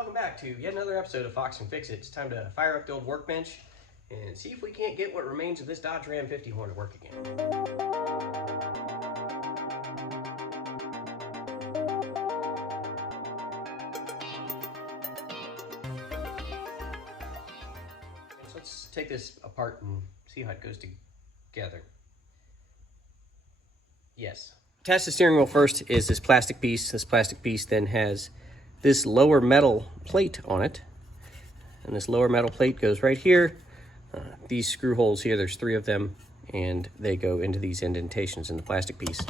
Welcome back to yet another episode of Fox and Fix It. It's time to fire up the old workbench and see if we can't get what remains of this Dodge Ram 50 horn to work again. So let's take this apart and see how it goes together. Yes. Attached to the steering wheel first is this plastic piece. This plastic piece then has this lower metal plate on it. And this lower metal plate goes right here. These screw holes here, there's 3 of them, and they go into these indentations in the plastic piece,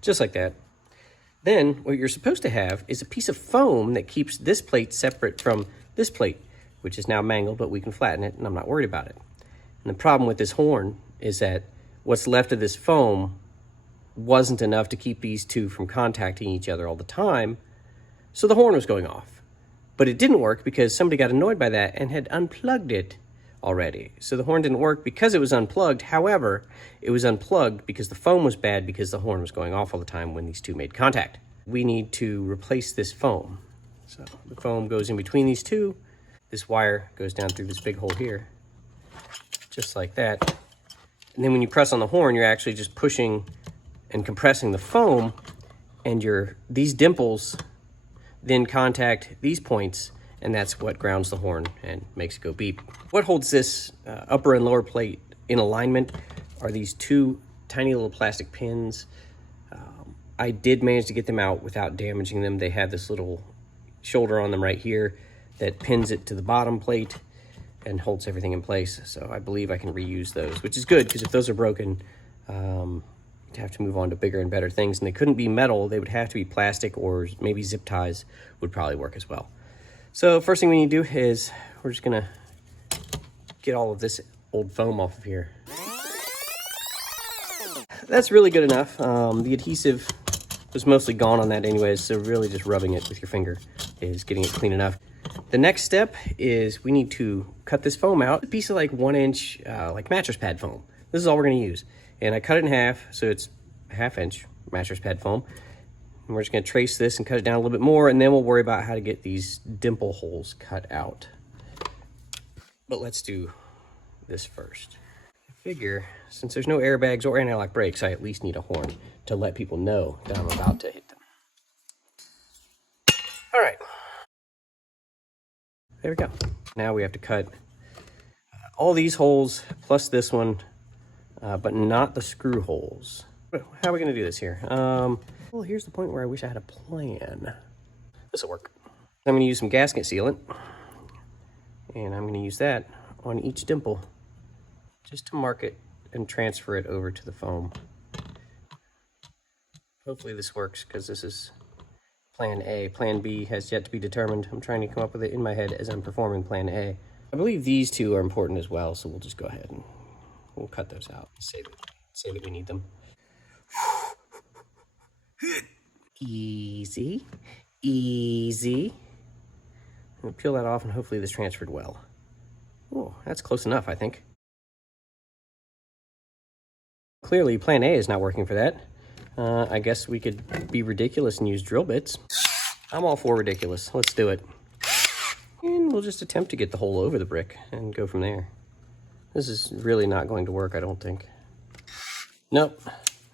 just like that. Then what you're supposed to have is a piece of foam that keeps this plate separate from this plate, which is now mangled, but we can flatten it, and I'm not worried about it. And the problem with this horn is that what's left of this foam wasn't enough to keep these two from contacting each other all the time, so the horn was going off. But it didn't work because somebody got annoyed by that and had unplugged it already. So the horn didn't work because it was unplugged. However, it was unplugged because the foam was bad because the horn was going off all the time when these two made contact. We need to replace this foam. So the foam goes in between these two. This wire goes down through this big hole here, just like that. And then when you press on the horn, you're actually just pushing and compressing the foam, and these dimples then contact these points, and that's what grounds the horn and makes it go beep. What holds this upper and lower plate in alignment are these 2 tiny little plastic pins. I did manage to get them out without damaging them. They have this little shoulder on them right here that pins it to the bottom plate and holds everything in place. So I believe I can reuse those, which is good because if those are broken, you'd have to move on to bigger and better things, and they couldn't be metal. They would have to be plastic, or maybe zip ties would probably work as well. So first thing we need to do is we're just gonna get all of this old foam off of here. That's really good enough. The adhesive was mostly gone on that anyways, so really just rubbing it with your finger is getting it clean enough. The next step is we need to cut this foam out. A piece of like 1-inch like mattress pad foam. This is all we're gonna use. And I cut it in half, so it's a 1/2-inch mattress pad foam. And we're just gonna trace this and cut it down a little bit more, and then we'll worry about how to get these dimple holes cut out. But let's do this first. I figure, since there's no airbags or anti-lock brakes, I at least need a horn to let people know that I'm about to hit them. All right. There we go. Now we have to cut all these holes, plus this one, but not the screw holes. How are we gonna do this here? Well, here's the point where I wish I had a plan. This'll work. I'm gonna use some gasket sealant, and I'm gonna use that on each dimple just to mark it and transfer it over to the foam. Hopefully this works, because this is plan A. Plan B has yet to be determined. I'm trying to come up with it in my head as I'm performing plan A. I believe these 2 are important as well, so we'll just go ahead and we'll cut those out. Say that we need them. Easy, easy. We'll peel that off, and hopefully this transferred well. Oh, that's close enough, I think. Clearly, plan A is not working for that. I guess we could be ridiculous and use drill bits. I'm all for ridiculous. Let's do it. And we'll just attempt to get the hole over the brick and go from there. This is really not going to work, I don't think. Nope.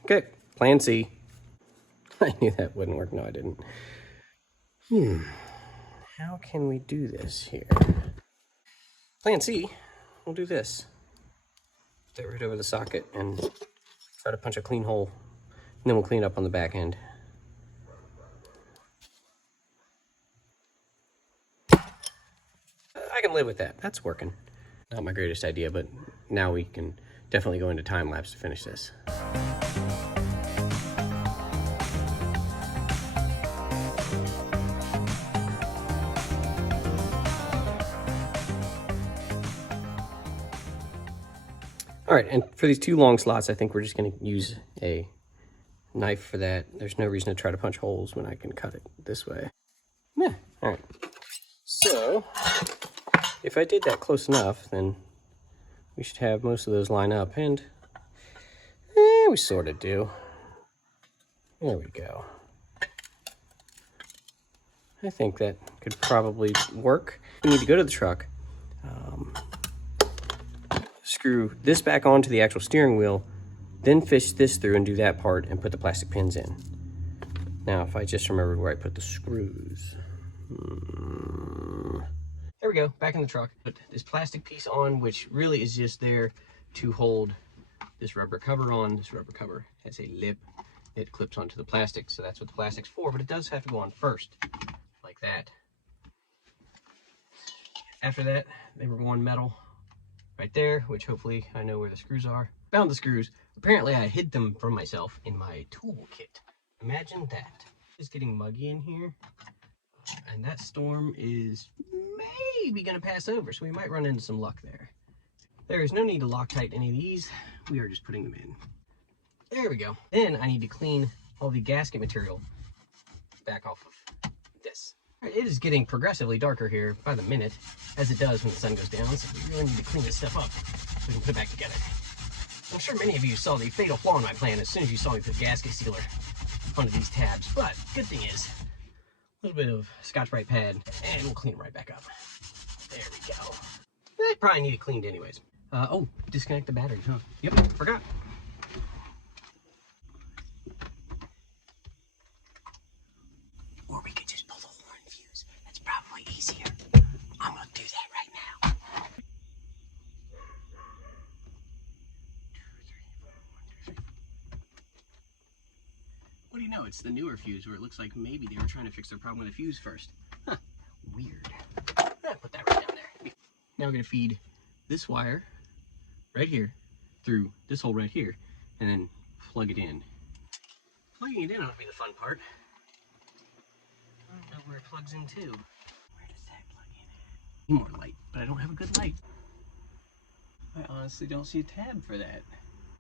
Okay, plan C. I knew that wouldn't work. No, I didn't. How can we do this here? Plan C, we'll do this. Put that right over the socket and try to punch a clean hole. And then we'll clean up on the back end. I can live with that. That's working. Not my greatest idea, but now we can definitely go into time lapse to finish this. All right, and for these 2 long slots, I think we're just gonna use a knife for that. There's no reason to try to punch holes when I can cut it this way. Yeah, all right. So, if I did that close enough, then we should have most of those line up, and we sort of do. There we go. I think that could probably work. We need to go to the truck, screw this back onto the actual steering wheel, then fish this through and do that part and put the plastic pins in. Now, if I just remembered where I put the screws. There we go, back in the truck. Put this plastic piece on, which really is just there to hold this rubber cover on. This rubber cover has a lip. It clips onto the plastic, so that's what the plastic's for, but it does have to go on first, like that. After that, they were going metal right there, which hopefully I know where the screws are. Found the screws. Apparently I hid them from myself in my toolkit. Imagine that. It's getting muggy in here, and that storm is maybe gonna pass over, so we might run into some luck there. There is no need to Loctite any of these. We are just putting them in. There we go. Then I need to clean all the gasket material back off of this. It is getting progressively darker here by the minute, as it does when the sun goes down, so we really need to clean this stuff up so we can put it back together. I'm sure many of you saw the fatal flaw in my plan as soon as you saw me put gasket sealer onto these tabs, but good thing is, a little bit of Scotch-Brite pad, and we'll clean them right back up. There we go. They probably need it cleaned anyways. Oh, disconnect the batteries, huh? Yep, forgot. Or we could just pull the horn fuse. That's probably easier. I'm gonna do that right now. 2, 3, 4, 1, 2, 3. What do you know? It's the newer fuse where it looks like maybe they were trying to fix their problem with the fuse first. Huh, weird. Put that right down there. Now we're gonna feed this wire right here through this hole right here and then plug it in. Plugging it in ought to be the fun part. I don't know where it plugs in to. Where does that plug in at? Need more light, but I don't have a good light. I honestly don't see a tab for that.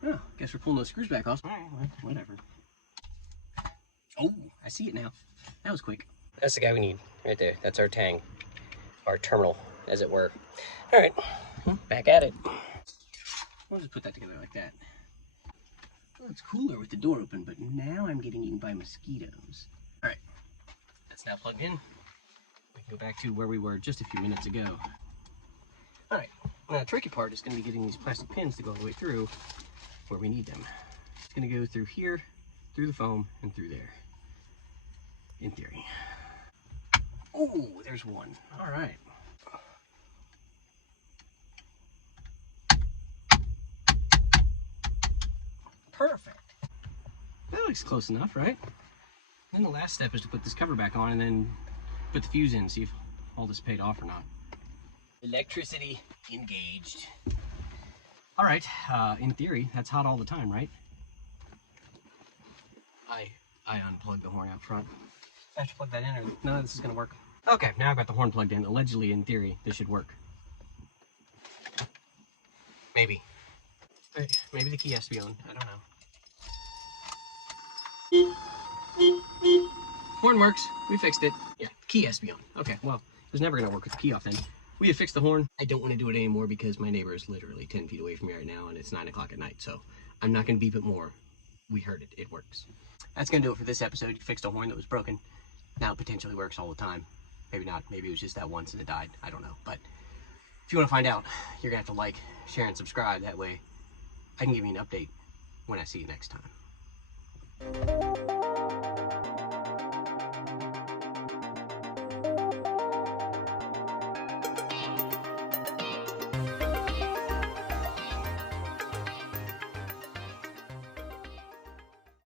Oh, guess we're pulling those screws back off. All right, well, whatever. Oh, I see it now. That was quick. That's the guy we need right there. That's our tang, our terminal, as it were. All right, back at it. We'll just put that together like that. Well, it's cooler with the door open, but now I'm getting eaten by mosquitoes. All right, that's now plugged in. We can go back to where we were just a few minutes ago. All right, now the tricky part is going to be getting these plastic pins to go all the way through where we need them. It's going to go through here, through the foam, and through there, in theory. Oh, there's one. All right. Perfect. That looks close enough, right? Then the last step is to put this cover back on and then put the fuse in, see if all this paid off or not. Electricity engaged. All right, in theory, that's hot all the time, right? I unplugged the horn out front. I have to plug that in or none of this is gonna work. Okay, now I've got the horn plugged in. Allegedly, in theory, this should work. Maybe. Maybe the key has to be on, I don't know. Horn works, we fixed it. Yeah, key has to be on. Okay, well, it was never gonna work with the key off then. We have fixed the horn. I don't want to do it anymore because my neighbor is literally 10 feet away from me right now and it's 9 o'clock at night, so I'm not gonna beep it more. We heard it, it works. That's gonna do it for this episode. You fixed a horn that was broken. Now it potentially works all the time. Maybe not, maybe it was just that once and it died, I don't know. But if you wanna find out, you're gonna have to like, share, and subscribe. That way I can give you an update when I see you next time.